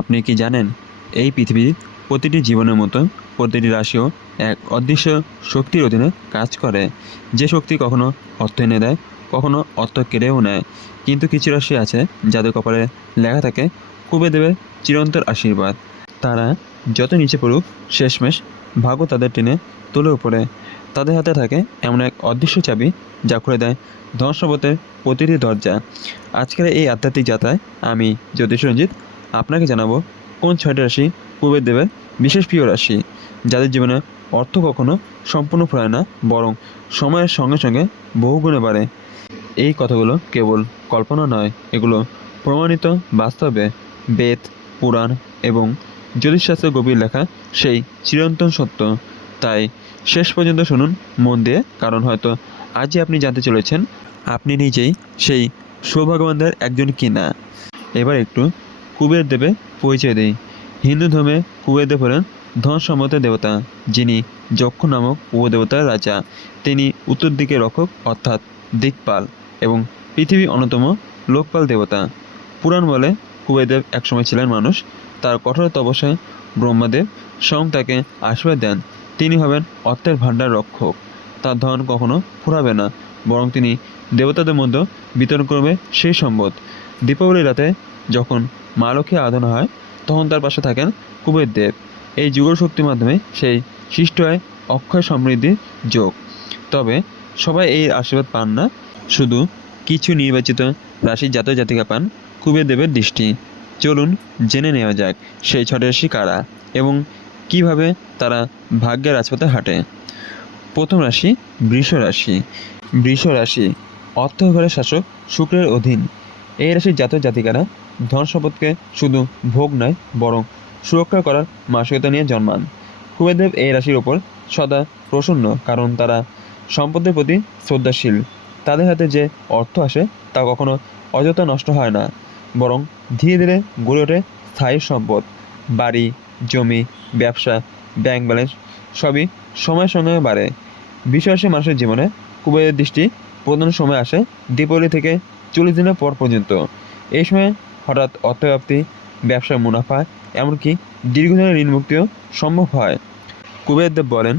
আপনি কি জানেন, এই পৃথিবীর প্রতিটি জীবনের মতো প্রতিটি রাশিও এক অদৃশ্য শক্তির অধীনে কাজ করে। যে শক্তি কখনো অর্থ এনে দেয়, কখনো অর্থ কেড়েও নেয়। কিন্তু কিছু রাশি আছে যাদের কপালে লেখা থাকে কুবে দেবের চিরন্তর আশীর্বাদ। তারা যত নিচে পড়ুক, শেষমেশ ভাগ্য তাদের টেনে তুলে উপরে তাদের হাতে থাকে এমন এক অদৃশ্য চাবি যা খুলে দেয় ধনসম্পদের প্রতিটি দরজা। আজকের এই আধ্যাত্মিক যাত্রায় আমি জ্যোতিষ রঞ্জিত আপনাকে জানাব কোন ছয়টি রাশি পূর্বের দেবের বিশেষ প্রিয় রাশি, যাদের জীবনে অর্থ কখনো সম্পূর্ণ ফেরায় না, বরং সময়ের সঙ্গে সঙ্গে বহুগুণে বাড়ে। এই কথাগুলো কেবল কল্পনা নয়, এগুলো প্রমাণিত বাস্তবে বেদ, পুরাণ এবং জ্যোতিষশাস্ত্রের গভীর লেখা সেই চিরন্তন সত্য। তাই শেষ পর্যন্ত শুনুন মন দিয়ে, কারণ হয়তো আজই আপনি জানতে চলেছেন, আপনি নিজেই সেই সৌভাগ্যবানদের একজন কিনা। এবার একটু কুবের দেবে পরিচয় দেই হিন্দু ধর্মে কুবের দেব হলেন ধন সম্মতের দেবতা, যিনি যক্ষ নামক উপদেবতার রাজা। তিনি উত্তর দিকে রক্ষক, অর্থাৎ দিকপাল এবং পৃথিবীর অন্যতম লোকপাল দেবতা। পুরাণ বলে কুবেরদেব একসময় ছিলেন মানুষ। তার কঠোর তপস্যায় ব্রহ্মাদেব স্বয়ং তাকে আশীর্বাদ দেন। তিনি হবেন অর্থের ভাণ্ডার রক্ষক। তার ধন কখনো ফুরাবে না, বরং তিনি দেবতাদের মধ্যে বিতরণ করবে সেই সম্পদ। দীপাবলির রাতে যখন মা লক্ষ্মী আরাধনা হয়, তখন তার পাশে থাকেন কুবের দেব। এই যুগল শক্তির মাধ্যমে সেই সৃষ্ট হয় অক্ষয় সমৃদ্ধির যোগ। তবে সবাই এই আশীর্বাদ পান না, শুধু কিছু নির্বাচিত রাশির জাতক জাতিকা পান কুবের দেবের দৃষ্টি। চলুন জেনে নেওয়া যাক সেই ছটি রাশি কারা এবং কীভাবে তারা ভাগ্যের রাজপথে হাঁটে। প্রথম রাশি বৃষ রাশি। বৃষ রাশি অর্থ ঘরের শাসক শুক্রের অধীন। এই রাশির জাতক জাতিকারা ধন সম্পদকে শুধু ভোগ নয়, বরং সুরক্ষা করার মানসিকতা নিয়ে জন্মান। কুবেরদেব এই রাশির ওপর সদা প্রসন্ন, কারণ তারা সম্পদের প্রতি শ্রদ্ধাশীল। তাদের হাতে যে অর্থ আসে তা কখনো অযথা নষ্ট হয় না, বরং ধীরে ধীরে গড়ে ওঠে স্থায়ী সম্পদ। বাড়ি, জমি, ব্যবসা ব্যাংক ব্যালেন্স সবই সময়ের সঙ্গে বাড়ে। বিশ্বাসী মানুষের জীবনে কুবেরের দৃষ্টি প্রধান সময় আসে দীপাবলি থেকে চল্লিশ দিনের পর পর্যন্ত। এই সময় হঠাৎ অর্থপ্রাপ্তি ব্যবসার মুনাফা, এমনকি দীর্ঘদিনের ঋণ মুক্তিও সম্ভব হয়। কুবেরদেব বলেন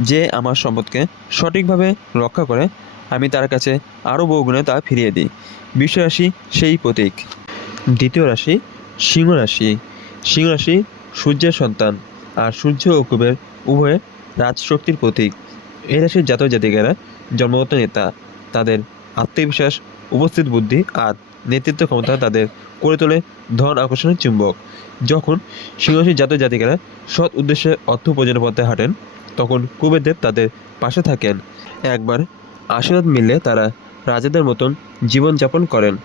যে, আমার সম্পদকে সঠিকভাবে রক্ষা করে আমি তার কাছে আরও বহুগুণে তা ফিরিয়ে দিই। বিশ্ব রাশি সেই প্রতীক। দ্বিতীয় রাশি সিংহ রাশি। সিংহ রাশি সূর্যের সন্তান আর সূর্য ও কুবের উভয়ে রাজশক্তির প্রতীক। এই রাশির জাতক জাতিকারা জন্মগত নেতা। তাদের আত্মবিশ্বাস, উপস্থিত বুদ্ধি আর নেতৃত্ব ক্ষমতা তাদের করে তোলে ধন আকর্ষণের চুম্বক। যখন সিংহরাশির জাতক জাতিকারা সৎ উদ্দেশ্যে অর্থ উপার্জনের পথে হাঁটেন, তখন কুবেরদেব তাদের পাশে থাকেন। একবার আশীর্বাদ মিললে তারা রাজাদের মতন জীবনযাপন করেন।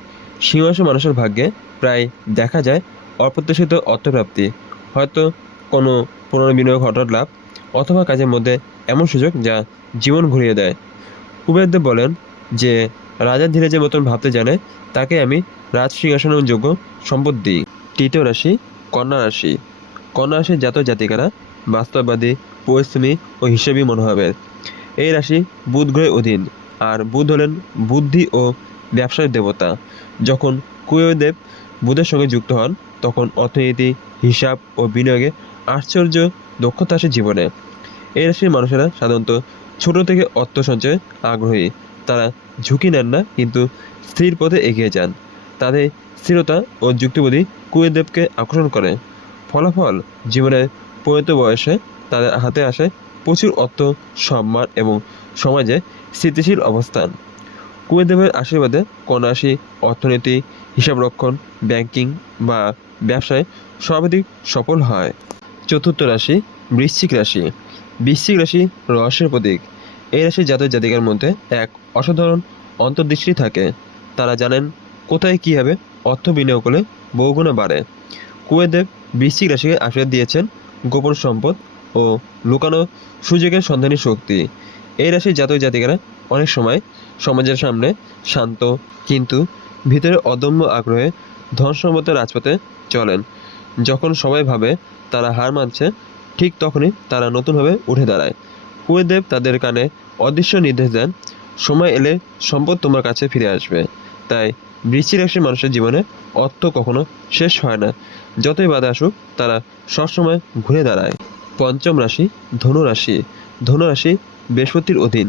সিংহাসন মানুষের ভাগ্যে প্রায় দেখা যায় অপ্রত্যাশিত অর্থপ্রাপ্তি। হয়তো কোনো পুনর্বিনিয়োগ হঠাৎ লাভ অথবা কাজের মধ্যে এমন সুযোগ যা জীবন ঘুরিয়ে দেয়। কুবেরদেব বলেন যে রাজা ধীরে যে মতন ভাবতে জানে, তাকে আমি রাজ যোগ্য সম্পদ দিই। তৃতীয় রাশি, কন্যা রাশি। কন্যা রাশির জাতক জাতিকারা বাস্তববাদী, পরিশ্রমী ও হিসেবী মনোভাবের এই রাশি বুধ গ্রহের অধীন, আর বুধ হলেন বুদ্ধি ও ব্যবসার দেবতা। যখন কুবেরদেব বুধের সঙ্গে যুক্ত হন, তখন অর্থনীতি, হিসাব ও বিনিয়োগে আশ্চর্য দক্ষতা আসে জীবনে। এই রাশির মানুষেরা সাধারণত ছোট থেকে অর্থ সঞ্চয়ে আগ্রহী। তারা ঝুঁকি নেন না, কিন্তু স্থির পথে এগিয়ে যান। তাদের স্থিরতা ও যুক্তিবোধী কুবেরদেবকে আকর্ষণ করে। ফলাফল জীবনের পরিণত বয়সে তাদের হাতে আসে প্রচুর অর্থ, সম্মান এবং সমাজে স্থিতিশীল অবস্থান। কুবেরদেবের আশীর্বাদে কন্যাশি অর্থনীতি, হিসাবরক্ষণ, ব্যাংকিং বা ব্যবসায় সর্বাধিক সফল হয়। চতুর্থ রাশি বৃশ্চিক রাশি। বৃশ্চিক রাশি রহস্যের প্রতীক। এই রাশির জাতক জাতিকার মধ্যে এক অসাধারণ অন্তর্দৃষ্টি থাকে। তারা জানেন কোথায় কীভাবে অর্থ বিনিয়োগ করলে বহুগুণে বাড়ে। কুয়েদেব বৃশ্চিক রাশিকে আশীর্বাদ দিয়েছেন গোপন সম্পদ ও লুকানো সুযোগের সন্ধানী শক্তি। এই রাশির জাতক জাতিকারা অনেক সময় সমাজের সামনে শান্ত কিন্তু ভিতরে অদম্য আগ্রহে ধন সম্পদের রাজপথে চলেন। যখন সবাই ভাবে তারা হার মানছে, ঠিক তখনই তারা নতুনভাবে উঠে দাঁড়ায়। কুবেরদেব তাদের কানে অদৃশ্য নির্দেশ দেন, সময় এলে সম্পদ তোমার কাছে ফিরে আসবে। তাই বৃশ্চিক রাশির মানুষের জীবনে অর্থ কখনো শেষ হয় না। যতই বাধা আসুক, তারা সবসময় ঘুরে দাঁড়ায়। পঞ্চম রাশি, ধনু রাশি। ধনু রাশি বৃহস্পতির অধীন,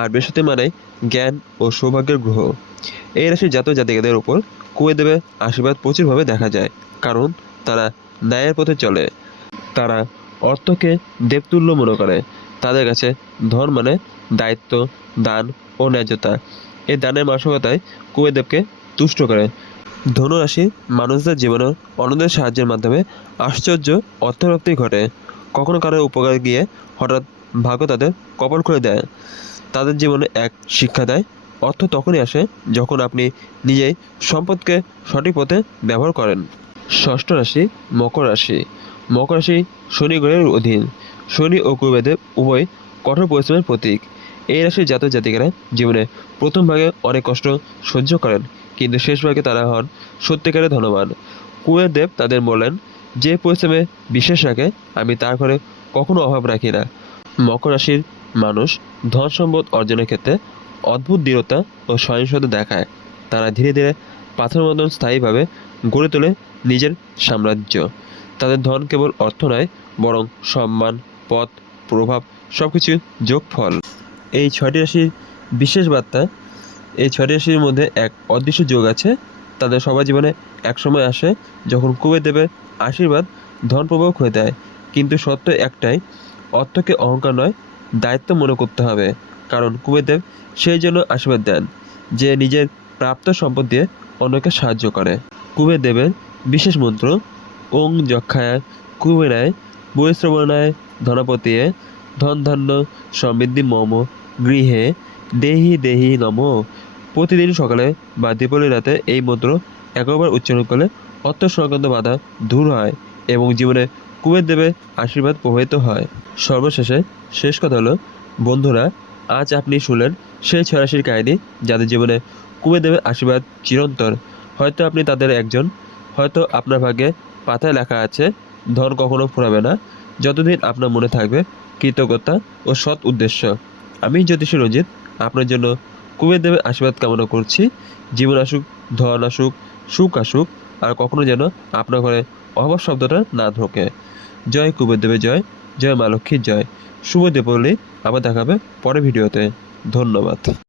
আর বৃহস্পতি মানে জ্ঞান ও সৌভাগ্যের গ্রহ। এই রাশির জাতক জাতিকাদের উপর কুয়ে দেবে আশীর্বাদ প্রচুরভাবে দেখা যায়, কারণ তারা ন্যায়ের পথে চলে। তারা অর্থকে দেবতুল্য মনে করে। তাদের কাছে ধন মানে দায়িত্ব, দান ও ন্যায্যতা। এই দানের মানসিকতায় কুয়েদেবকে তুষ্ট করে। ধনুরাশি মানুষদের জীবনে অন্যদের সাহায্যের মাধ্যমে আশ্চর্য অর্থপ্রাপ্তি ঘটে। কখনো কারও উপকার গিয়ে হঠাৎ ভাগ্য তাদের কপাল খুলে দেয়। তাদের জীবনে এক শিক্ষা দেয়, অর্থ তখনই আসে যখন আপনি নিজেই সম্পদকে সঠিক পথে ব্যবহার করেন। ষষ্ঠ রাশি মকর রাশি। মকর রাশি শনি গ্রহের অধীন। শনি ও কুবেদেব উভয় কঠোর পরিশ্রমের প্রতীক। এই রাশির জাতক জাতিকারা জীবনে প্রথম ভাগে অনেক কষ্ট সহ্য করেন, কিন্তু শেষ ভাগে তারা হন সত্যিকারের ধনবান। কুয়ের দেব তাদের বলেন যে পরিশ্রমে বিশ্বাস রাখে, আমি তার ঘরে কখনো অভাব রাখি না। মকর রাশির মানুষ ধন সম্পদ অর্জনের ক্ষেত্রে অদ্ভুত দৃঢ়তা ও সহিংসতা দেখায়। তারা ধীরে ধীরে পাথর মতন স্থায়ীভাবে গড়ে তোলে নিজের সাম্রাজ্য। তাদের ধন কেবল অর্থ নয়, বরং সম্মান পথ, প্রভাব সব কিছু যোগফল। এই ছয়টি রাশির বিশেষ বার্তা, এই ছয়টি রাশির মধ্যে এক অদৃশ্য যোগ আছে, তাদের সবার জীবনে এক সময় আসে যখন কুবের দেবের আশীর্বাদ ধন প্রবাহ খুলে দেয়। কিন্তু সত্য একটাই, অর্থকে অহংকার নয়, দায়িত্ব মনে করতে হবে, কারণ কুবেরদেব সেই জন্য আশীর্বাদ দেন, যে নিজের প্রাপ্ত সম্পদ দিয়ে অন্যকে সাহায্য করে। কুবের দেবের বিশেষ মন্ত্র, ওং যক্ষায় কুবেরায় বৈশ্রবণায় ধনপতিয়ে ধন ধান্য সমৃদ্ধি মম গৃহে দেহি দেহি নম। প্রতিদিন সকালে বা দীপাবলি রাতে এই মন্ত্র একবার উচ্চারণ করলে অর্থ সংক্রান্ত বাধা দূর হয় এবং জীবনে কুবের দেবে আশীর্বাদ প্রবাহিত হয়। সর্বশেষে শেষ কথা হলো, বন্ধুরা, আজ আপনি শুনলেন সেই ছয়াশির কাহিনী যাদের জীবনে কুবের দেবে আশীর্বাদ চিরন্তর হয়তো আপনি তাদের একজন, হয়তো আপনার ভাগ্যে পাতায় লেখা আছে, ধন কখনো ফুরাবে না। যতদিন আপনার মনে থাকবে কৃতজ্ঞতা ও সৎ উদ্দেশ্য। আমি জ্যোতিষী রঞ্জিত, আপনার জন্য কুবের দেবের আশীর্বাদ কামনা করছি। জীবন আসুক, ধন আসুক, সুখ আসুক, আর কখনো যেন আপনার ঘরে অভাব শব্দটা না ঢোকে। জয় কুবের দেবে জয় জয় মা লক্ষ্মীর জয়। শুভ দীপাবলি, আবার দেখাবে পরের ভিডিওতে। ধন্যবাদ।